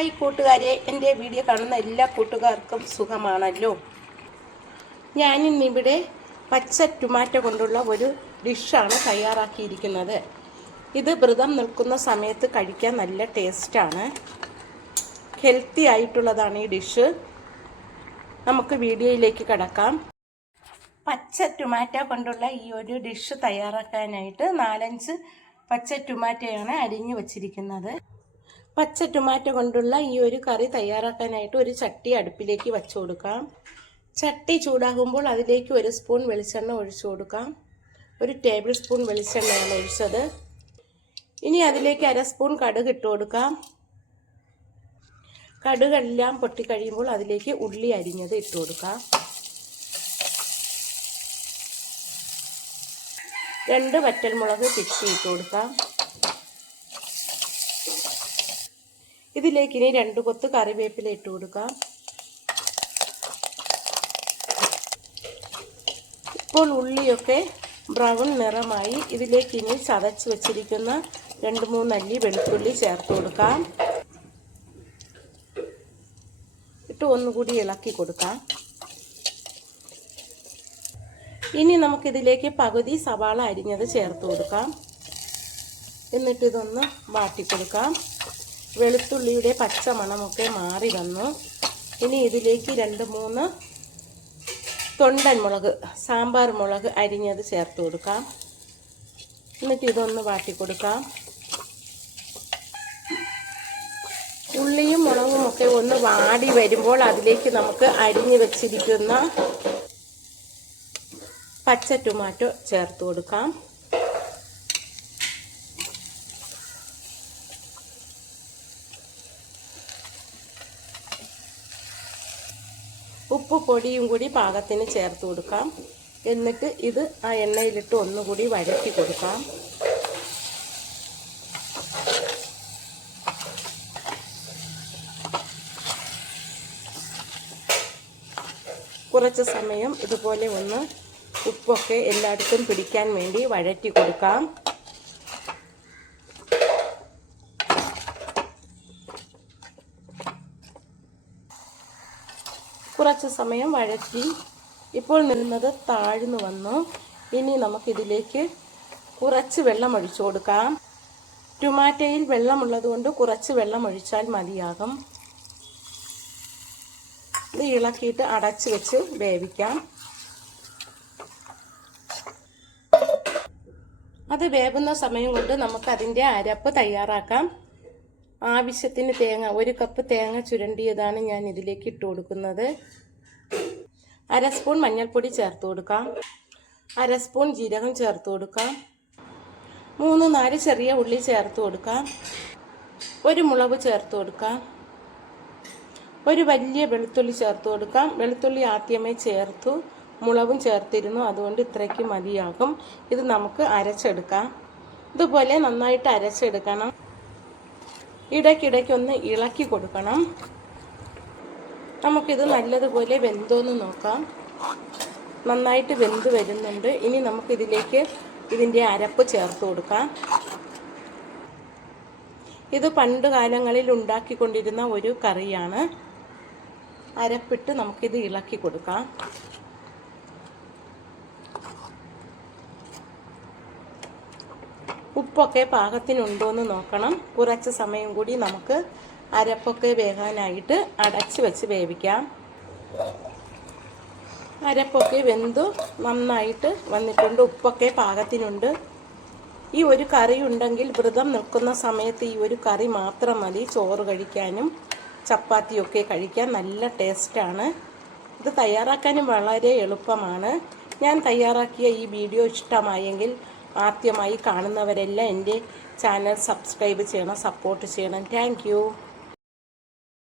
Hi കൂട്ടുകാരെ, എൻ്റെ video കാണുന്ന എല്ലാ കൂട്ടുകാർക്കും സുഖമാണല്ലോ. ഞാനിന്നിവിടെ പച്ച ടൊമാറ്റോ കൊണ്ടുള്ള ഒരു ഡിഷാണ് തയ്യാറാക്കിയിരിക്കുന്നത്. ഇത് വ്രതം നിൽക്കുന്ന സമയത്ത് കഴിക്കാൻ നല്ല ടേസ്റ്റാണ്, ഹെൽത്തി ആയിട്ടുള്ളതാണ് ഈ ഡിഷ്. നമുക്ക് വീഡിയോയിലേക്ക് കടക്കാം. പച്ച ടൊമാറ്റോ കൊണ്ടുള്ള ഈ ഒരു ഡിഷ് തയ്യാറാക്കാനായിട്ട് 4-5 പച്ച ടൊമാറ്റോയാണ് അരിഞ്ഞു വച്ചിരിക്കുന്നത്. പച്ച ടൊമാറ്റോ കൊണ്ടുള്ള ഈ ഒരു കറി തയ്യാറാക്കാനായിട്ട് ഒരു ചട്ടി അടുപ്പിലേക്ക് വെച്ചു കൊടുക്കാം. ചട്ടി ചൂടാകുമ്പോൾ അതിലേക്ക് 1 സ്പൂൺ വെളിച്ചെണ്ണ ഒഴിച്ചു കൊടുക്കാം. 1 ടേബിൾ സ്പൂൺ വെളിച്ചെണ്ണയാണ് ഒഴിച്ചത്. ഇനി അതിലേക്ക് 1/2 സ്പൂൺ കടുക് ഇട്ട് കൊടുക്കാം. കടുകെല്ലാം പൊട്ടിക്കഴിയുമ്പോൾ അതിലേക്ക് ഉള്ളി അരിഞ്ഞത് ഇട്ട് കൊടുക്കാം. 2 വറ്റൽമുളക് പിച്ചി ഇട്ട് കൊടുക്കാം. ഇതിലേക്ക് ഇനി 2 കൊത്ത് കറിവേപ്പില ഇട്ട് കൊടുക്കാം. ഇപ്പോൾ ഉള്ളിയൊക്കെ ബ്രൗൺ നിറമായി. ഇതിലേക്ക് ഇനി ചതച്ച് വെച്ചിരിക്കുന്ന 2-3 അല്ലി വെളുത്തുള്ളി ചേർത്ത് കൊടുക്കാം. ഇട്ട് ഒന്നുകൂടി ഇളക്കി കൊടുക്കാം. ഇനി നമുക്കിതിലേക്ക് പകുതി സവാള അരിഞ്ഞത് ചേർത്ത് കൊടുക്കാം. എന്നിട്ട് ഇതൊന്ന് വാട്ടിക്കൊടുക്കാം. വെളുത്തുള്ളിയുടെ പച്ച മണമൊക്കെ മാറി വന്നു. ഇനി ഇതിലേക്ക് 2-3 തൊണ്ടൻ മുളക്, സാമ്പാർ മുളക് അരിഞ്ഞത് ചേർത്ത് കൊടുക്കാം. എന്നിട്ട് ഇതൊന്ന് വാട്ടിക്കൊടുക്കാം. ഉള്ളിയും മുളകും ഒക്കെ ഒന്ന് വാടി വരുമ്പോൾ അതിലേക്ക് നമുക്ക് അരിഞ്ഞു വെച്ചിരിക്കുന്ന പച്ച ടൊമാറ്റോ ചേർത്ത് കൊടുക്കാം. ഉപ്പ് പൊടിയും കൂടി പാകത്തിന് ചേർത്ത് കൊടുക്കാം. എന്നിട്ട് ഇത് ആ എണ്ണയിലിട്ട് ഒന്നുകൂടി വഴറ്റി കൊടുക്കാം. കുറച്ച് സമയം ഇതുപോലെ ഒന്ന് ഉപ്പൊക്കെ എല്ലായിടത്തും പിടിക്കാൻ വേണ്ടി വഴറ്റി കൊടുക്കാം. കുറച്ച് സമയം വഴറ്റി ഇപ്പോൾ നിന്നത് താഴ്ന്നു വന്നു. ഇനി നമുക്കിതിലേക്ക് കുറച്ച് വെള്ളം ഒഴിച്ചു കൊടുക്കാം. ടൊമാറ്റോയിൽ വെള്ളമുള്ളത് കൊണ്ട് കുറച്ച് വെള്ളം ഒഴിച്ചാൽ മതിയാകും. ഇത് ഇളക്കിയിട്ട് അടച്ച് വെച്ച് വേവിക്കാം. അത് വേവുന്ന സമയം കൊണ്ട് നമുക്ക് അതിൻ്റെ അരപ്പ് തയ്യാറാക്കാം. ആവശ്യത്തിന് തേങ്ങ, 1 കപ്പ് തേങ്ങ ചുരണ്ടിയതാണ് ഞാൻ ഇതിലേക്ക് ഇട്ട് കൊടുക്കുന്നത്. 1/2 സ്പൂൺ മഞ്ഞൾപ്പൊടി ചേർത്ത് കൊടുക്കാം. 1/2 സ്പൂൺ ജീരകം ചേർത്ത് കൊടുക്കാം. 3-4 ചെറിയ ഉള്ളി ചേർത്ത് കൊടുക്കാം. 1 മുളക് ചേർത്ത് കൊടുക്കാം. 1 വലിയ വെളുത്തുള്ളി ചേർത്ത് കൊടുക്കാം. വെളുത്തുള്ളി ആദ്യമേ ചേർത്തു, മുളകും ചേർത്തിരുന്നു, അതുകൊണ്ട് ഇത്രയ്ക്ക് മതിയാകും. ഇത് നമുക്ക് അരച്ചെടുക്കാം. ഇതുപോലെ നന്നായിട്ട് അരച്ചെടുക്കണം. ഇടയ്ക്കിടയ്ക്കൊന്ന് ഇളക്കി കൊടുക്കണം. നമുക്കിത് നല്ലതുപോലെ വെന്തോന്ന് നോക്കാം. നന്നായിട്ട് വെന്ത് വരുന്നുണ്ട്. ഇനി നമുക്കിതിലേക്ക് ഇതിൻ്റെ അരപ്പ് ചേർത്ത് കൊടുക്കാം. ഇത് പണ്ട് കാലങ്ങളിൽ ഉണ്ടാക്കിക്കൊണ്ടിരുന്ന ഒരു കറിയാണ്. അരപ്പിട്ട് നമുക്കിത് ഇളക്കി കൊടുക്കാം. ഉപ്പൊക്കെ പാകത്തിനുണ്ടോയെന്ന് നോക്കണം. കുറച്ച് സമയം കൂടി നമുക്ക് അരപ്പൊക്കെ വേകാനായിട്ട് അടച്ച് വെച്ച് വേവിക്കാം. അരപ്പൊക്കെ വെന്തു നന്നായിട്ട് വന്നിട്ടുണ്ട്. ഉപ്പൊക്കെ പാകത്തിനുണ്ട്. ഈ ഒരു കറി ഉണ്ടെങ്കിൽ വ്രതം നിൽക്കുന്ന സമയത്ത് ഈ ഒരു കറി മാത്രം മതി. ചോറ് കഴിക്കാനും ചപ്പാത്തിയൊക്കെ കഴിക്കാൻ നല്ല ടേസ്റ്റാണ്. ഇത് തയ്യാറാക്കാനും വളരെ എളുപ്പമാണ്. ഞാൻ തയ്യാറാക്കിയ ഈ വീഡിയോ ഇഷ്ടമായെങ്കിൽ ആദ്യമായി കാണുന്നവരെല്ലാം എൻ്റെ ചാനൽ സബ്സ്ക്രൈബ് ചെയ്യണം, സപ്പോർട്ട് ചെയ്യണം. Thank you.